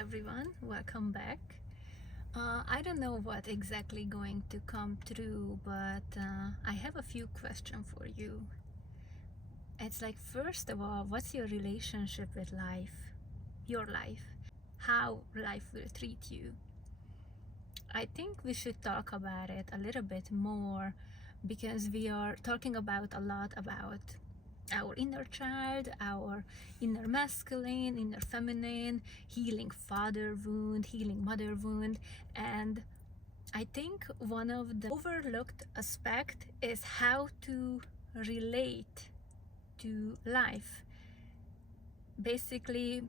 everyone, welcome back. I don't know what exactly going to come through, but I have a few questions for you. It's like, first of all, what's your relationship with life, your life, how life will treat you? I think we should talk about it a little bit more, because we are talking about a lot about our inner child, our inner masculine, inner feminine, healing father wound, healing mother wound. And I think one of the overlooked aspect is how to relate to life, basically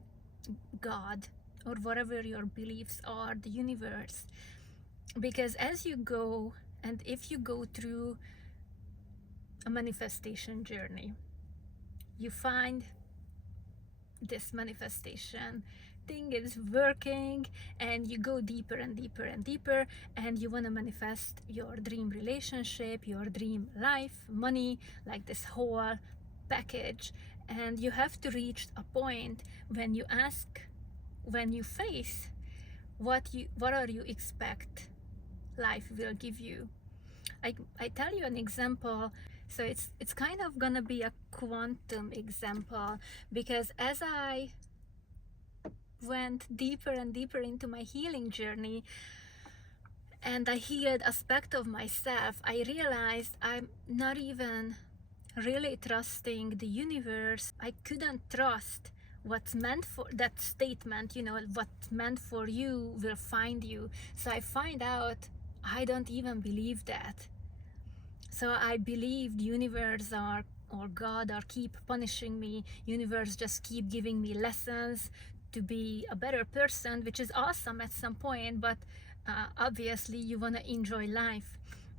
God, or whatever your beliefs are, the universe. Because as you go, and if you go through a manifestation journey, you find this manifestation thing is working, and you go deeper and deeper and deeper, and you want to manifest your dream relationship, your dream life, money, like this whole package. And you have to reach a point when you face what are you expect life will give you. I tell you an example. So it's kind of gonna be a quantum example, because as I went deeper and deeper into my healing journey, and I healed aspect of myself, I realized I'm not even really trusting the universe. I couldn't trust what's meant for that statement, what's meant for you will find you. So I find out I don't even believe that. So I believe the universe or God are keep punishing me. Universe just keep giving me lessons to be a better person, which is awesome at some point, but obviously you want to enjoy life.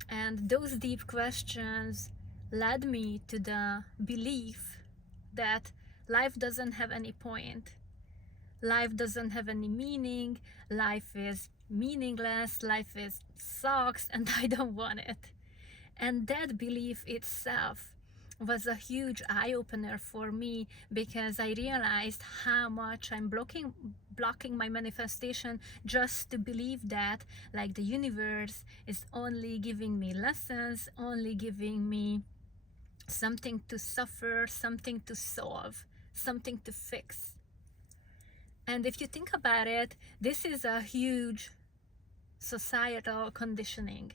And those deep questions led me to the belief that life doesn't have any point. Life doesn't have any meaning. Life is meaningless. Life sucks, and I don't want it. And that belief itself was a huge eye-opener for me, because I realized how much I'm blocking my manifestation just to believe that, like, the universe is only giving me lessons, only giving me something to suffer, something to solve, something to fix. And if you think about it, this is a huge societal conditioning,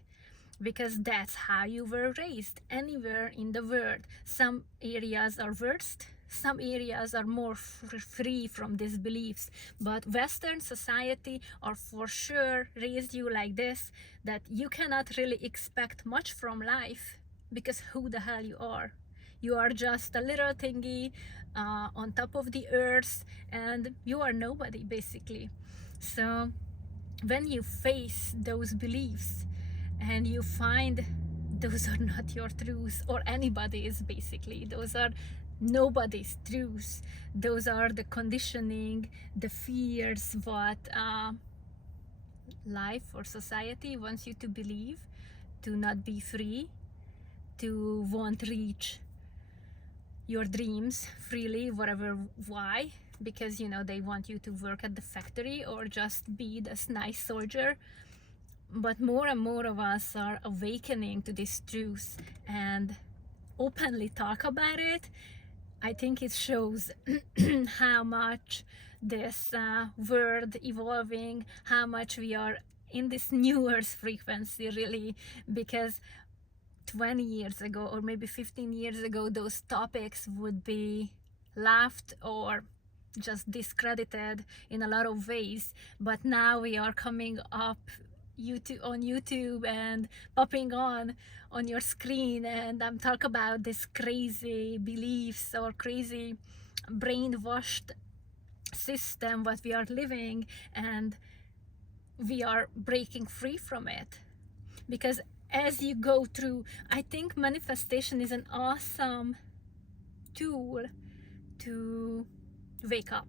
because that's how you were raised anywhere in the world. Some areas are worst, some areas are more free from these beliefs, but Western society are for sure raised you like this, that you cannot really expect much from life, because who the hell you are. You are just a little thingy on top of the earth, and you are nobody, basically. So when you face those beliefs and you find those are not your truths or anybody's, basically, those are nobody's truths, those are the conditioning, the fears, what life or society wants you to believe, to not be free, to won't reach your dreams freely, whatever. Why? Because they want you to work at the factory or just be this nice soldier. But more and more of us are awakening to this truth and openly talk about it. I think it shows how much this world evolving, how much we are in this new earth frequency, really. Because 20 years ago, or maybe 15 years ago, those topics would be laughed or just discredited in a lot of ways. But now we are coming up on YouTube and popping on your screen, and I'm talking about this crazy beliefs or crazy brainwashed system what we are living, and we are breaking free from it. Because as you go through, I think manifestation is an awesome tool to wake up,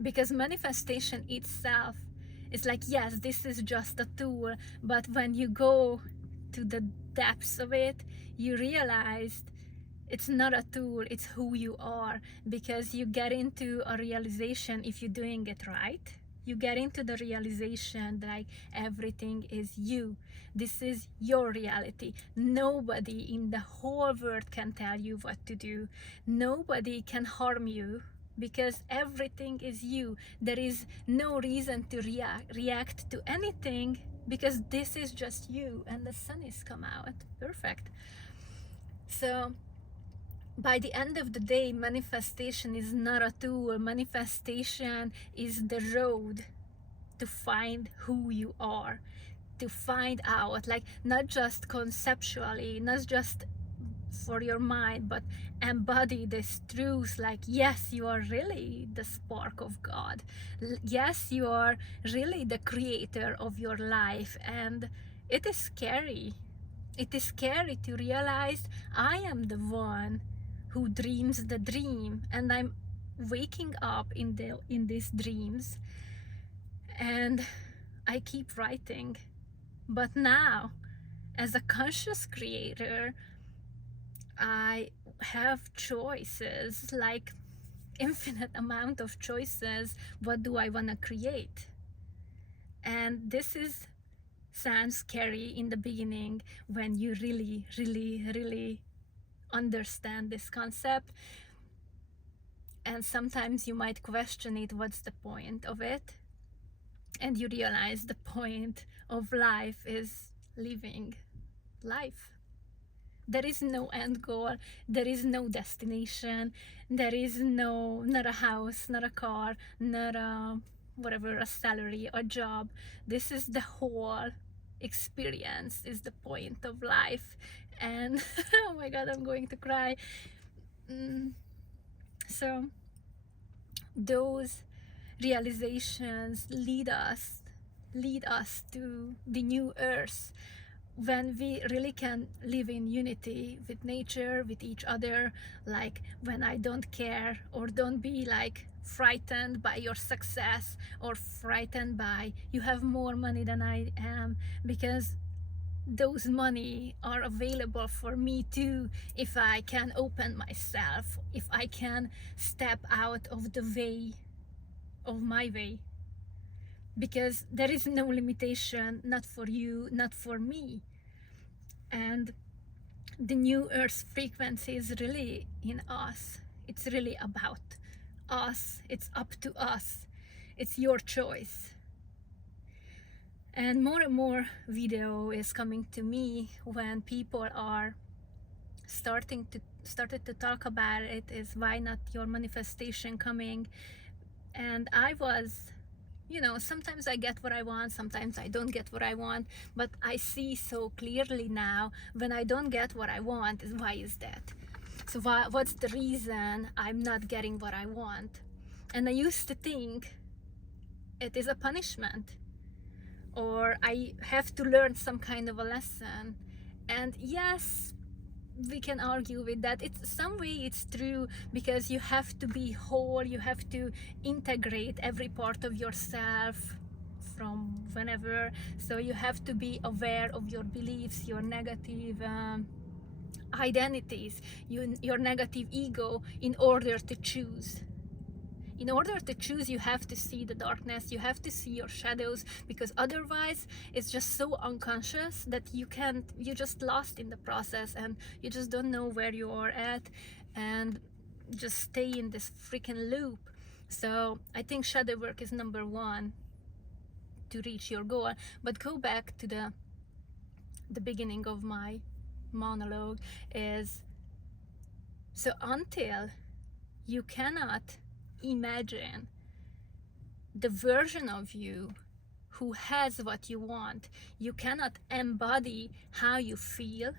because manifestation itself is like, yes, this is just a tool, but when you go to the depths of it, you realize It's not a tool, it's who you are, because you get into a realization if you're doing it right. You get into the realization that like everything is you. This is your reality. Nobody in the whole world can tell you what to do. Nobody can harm you because everything is you. There is no reason to react to anything because this is just you, and the sun is come out. Perfect. So by the end of the day, manifestation is not a tool. Manifestation is the road to find who you are, to find out, like, not just conceptually, not just for your mind, but embody this truth, like, yes, you are really the spark of God. Yes, you are really the creator of your life. And it is scary. It is scary to realize I am the one who dreams the dream, and I'm waking up in these dreams, and I keep writing. But now, as a conscious creator, I have choices, like infinite amount of choices. What do I want to create? And this is sounds scary in the beginning when you really understand this concept, and sometimes you might question it. What's the point of it? And you realize the point of life is living life. There is no end goal, there is no destination, there is not a house, not a car, not a whatever, a salary, a job. This is the whole experience, is the point of life. And oh my god, I'm going to cry. So those realizations lead us to the new earth, when we really can live in unity with nature, with each other. Like, when I don't care or don't be like frightened by your success, or frightened by you have more money than I am, because those money are available for me too, if I can open myself, if I can step out of the way of my way. Because there is no limitation, not for you, not for me. And the new earth frequency is really in us. It's really about us. It's up to us. It's your choice. And more video is coming to me when people are started to talk about it, is why not your manifestation coming. And I was, sometimes I get what I want, sometimes I don't get what I want, but I see so clearly now, when I don't get what I want, is why is that? So what's the reason I'm not getting what I want? And I used to think it is a punishment, or I have to learn some kind of a lesson. And yes, we can argue with that. It's some way it's true, because you have to be whole, you have to integrate every part of yourself from whenever. So you have to be aware of your beliefs, your negative identities, your negative ego, in order to choose. In order to choose, you have to see the darkness, you have to see your shadows, because otherwise it's just so unconscious that you're just lost in the process, and you just don't know where you are at, and just stay in this freaking loop. So I think shadow work is number one to reach your goal. But go back to the beginning of my monologue, is so until you cannot imagine the version of you who has what you want, you cannot embody how you feel,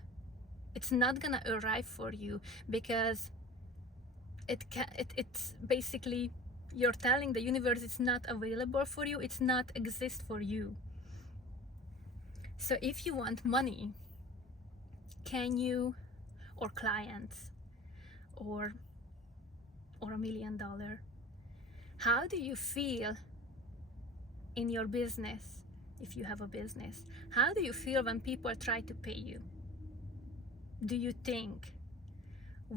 it's not gonna arrive for you, because it's basically, you're telling the universe it's not available for you, it's not exist for you. So if you want money, can you, or clients, or $1 million, how do you feel in your business? If you have a business, how do you feel when people try to pay you? Do you think,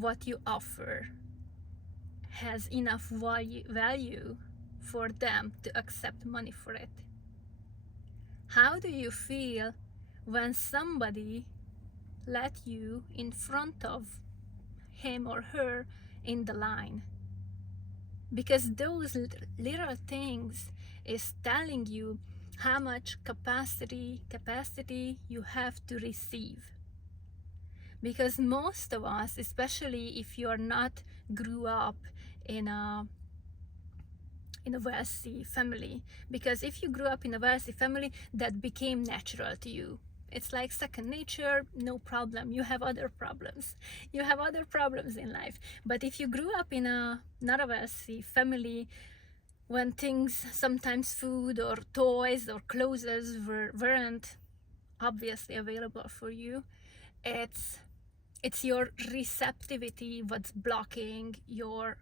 what you offer has enough value for them to accept money for it? How do you feel when somebody let you in front of him or her in the line? Because those little things is telling you how much capacity you have to receive. Because most of us, especially if you are not grew up in a wealthy family, because if you grew up in a wealthy family, that became natural to you. It's like second nature, no problem. You have other problems. You have other problems in life. But if you grew up in a not a wealthy family, when things, sometimes food or toys or clothes weren't obviously available for you, it's your receptivity what's blocking your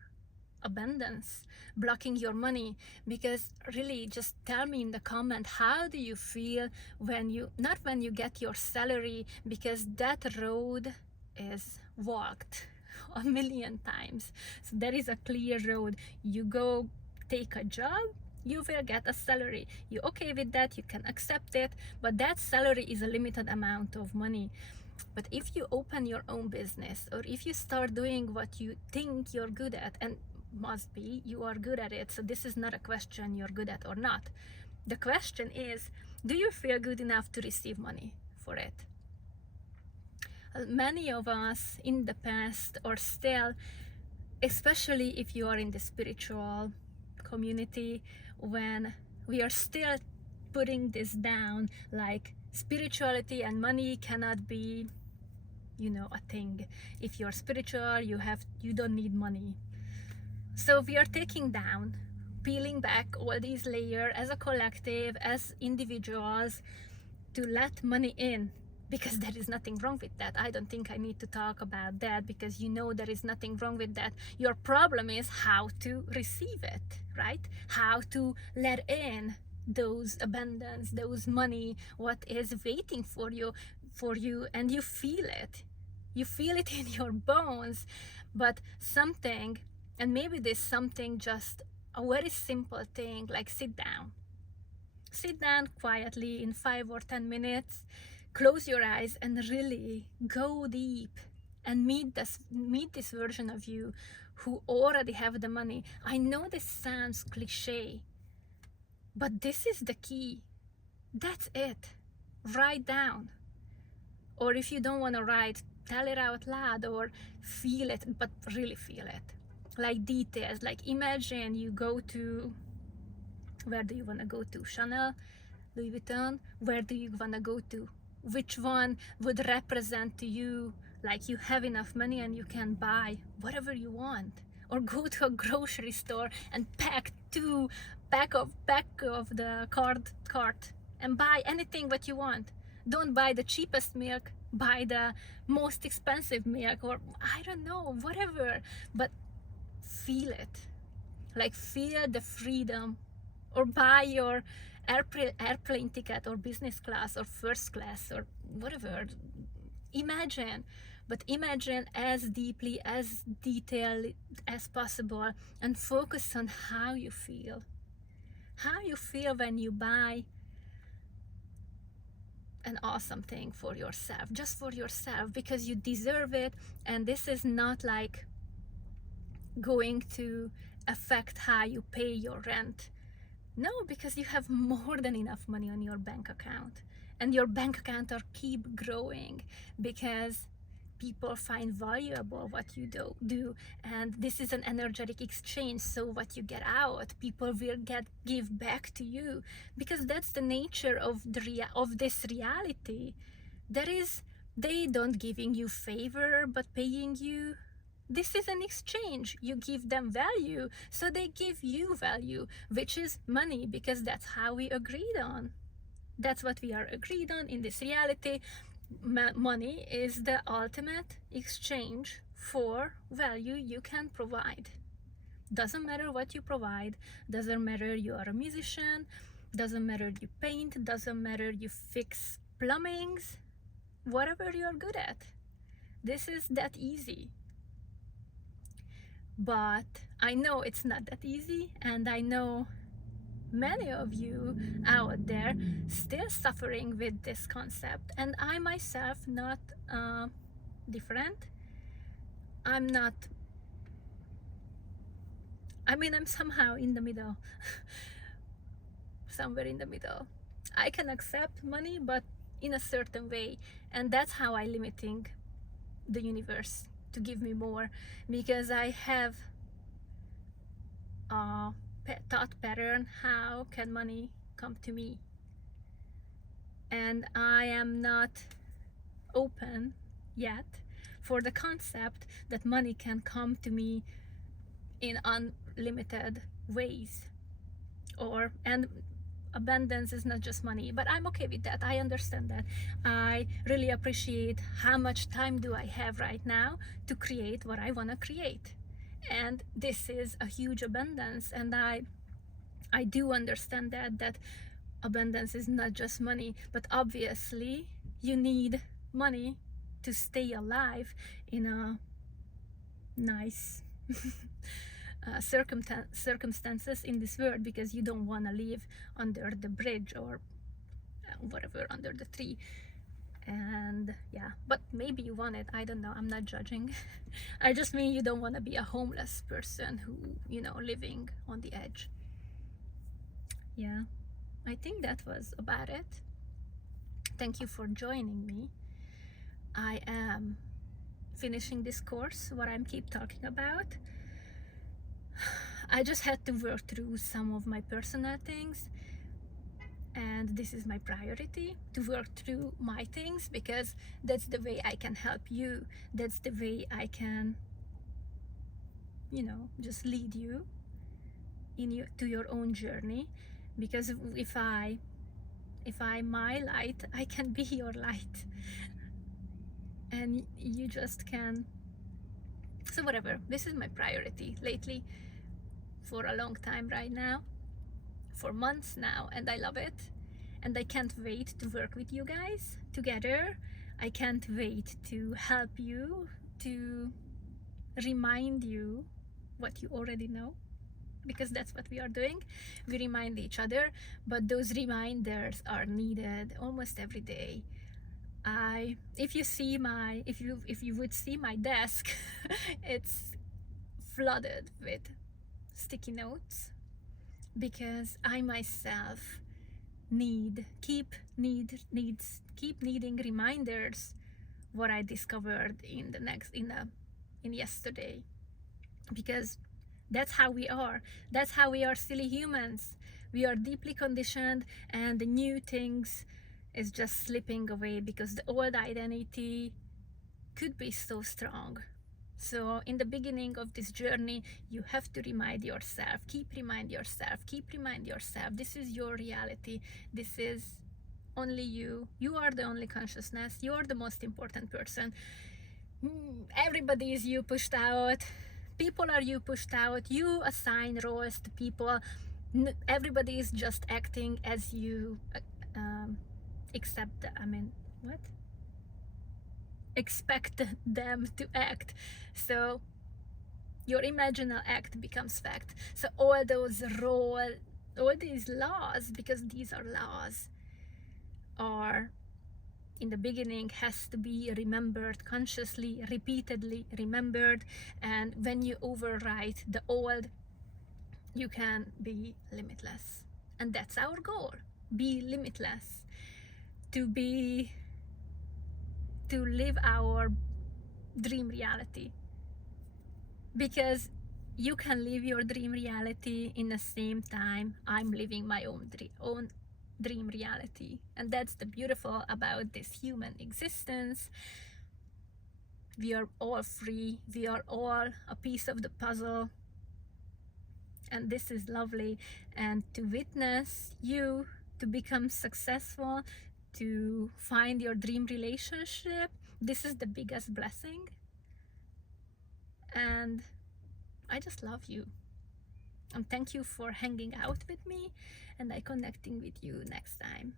abundance, blocking your money. Because really, just tell me in the comment, how do you feel when you, not when you get your salary, because that road is walked a million times. So there is a clear road. You go take a job, you will get a salary. You okay with that, you can accept it, but that salary is a limited amount of money. But if you open your own business, or if you start doing what you think you're good at, and must be, you are good at it, so this is not a question you're good at or not. The question is, do you feel good enough to receive money for it? Many of us in the past, or still, especially if you are in the spiritual community, when we are still putting this down, like spirituality and money cannot be, a thing. If you're spiritual, you don't need money. So we are taking down, peeling back all these layers as a collective, as individuals, to let money in, because there is nothing wrong with that. I don't think I need to talk about that, because there is nothing wrong with that. Your problem is how to receive it, right? How to let in those abundance, those money, what is waiting for you, and you feel it. You feel it in your bones. But something, and maybe this something, just a very simple thing, like sit down quietly in 5 or 10 minutes, close your eyes, and really go deep and meet this version of you who already have the money. I know this sounds cliche, but this is the key. That's it. Write down. Or if you don't want to write, tell it out loud, or feel it, but really feel it. Like details, like imagine you go to, where do you want to go to? Chanel, Louis Vuitton? Where do you want to go to? Which one would represent to you, like you have enough money and you can buy whatever you want? Or go to a grocery store and pack of the cart and buy anything what you want. Don't buy the cheapest milk, buy the most expensive milk, or I don't know, whatever, but feel it. Like feel the freedom. Or buy your airplane ticket, or business class, or first class, or whatever. Imagine, but imagine as deeply, as detailed as possible, and focus on how you feel. How you feel when you buy an awesome thing for yourself, just for yourself, because you deserve it. And this is not like going to affect how you pay your rent. No, because you have more than enough money on your bank account, and your bank account will keep growing because people find valuable what you do, and this is an energetic exchange. So what you get out, people will give back to you, because that's the nature of this reality. They don't giving you favor, but paying you. This is an exchange. You give them value, so they give you value, which is money, because that's how we agreed on. That's what we are agreed on in this reality. Money is the ultimate exchange for value you can provide. Doesn't matter what you provide, doesn't matter you are a musician, doesn't matter you paint, doesn't matter you fix plumbings, whatever you're good at. This is that easy. but I know it's not that easy, and I know many of you out there still suffering with this concept, and I myself not different. I'm not, I mean, I'm somehow in the middle. Somewhere in the middle. I can accept money, but in a certain way, and that's how I limiting the universe to give me more, because I have a thought pattern, how can money come to me, and I am not open yet for the concept that money can come to me in unlimited ways. And abundance is not just money, but I'm okay with that. I understand that. I really appreciate how much time do I have right now to create what I want to create, and this is a huge abundance. And I do understand that abundance is not just money, but obviously you need money to stay alive in a nice circumstances in this world, because you don't want to live under the bridge or whatever, under the tree. And yeah, but maybe you want it, I don't know, I'm not judging. I just mean you don't want to be a homeless person who, you know, living on the edge. Yeah, I think that was about it. Thank you for joining me. I am finishing this course, what I'm keep talking about. I just had to work through some of my personal things, and this is my priority, to work through my things, because that's the way I can help you. That's the way I can, you know, just lead you in to your own journey. Because if I'm my light, I can be your light, and you just can. So whatever, this is my priority lately, for a long time right now, for months now, and I love it. And I can't wait to work with you guys together. I can't wait to help you, to remind you what you already know, because that's what we are doing. We remind each other, but those reminders are needed almost every day. If you would see my desk, it's flooded with sticky notes, because I myself keep needing reminders what I discovered in yesterday, because that's how we are. That's how we are, silly humans. We are deeply conditioned, and the new things is just slipping away, because the old identity could be so strong. So in the beginning of this journey, you have to remind yourself, keep remind yourself, this is your reality. This is only you. You are the only consciousness. You are the most important person. Everybody is you pushed out. People are you pushed out. You assign roles to people. Everybody is just acting as you expect them to act. So your imaginal act becomes fact. So all these laws, because these are laws, are in the beginning has to be remembered consciously, repeatedly remembered. And when you overwrite the old, you can be limitless. And that's our goal. Be limitless. To live our dream reality, because you can live your dream reality in the same time I'm living my own dream reality. And that's the beautiful about this human existence. We are all free. We are all a piece of the puzzle, and this is lovely. And to witness you to become successful, to find your dream relationship, this is the biggest blessing. And I just love you, and thank you for hanging out with me, and I connecting with you next time.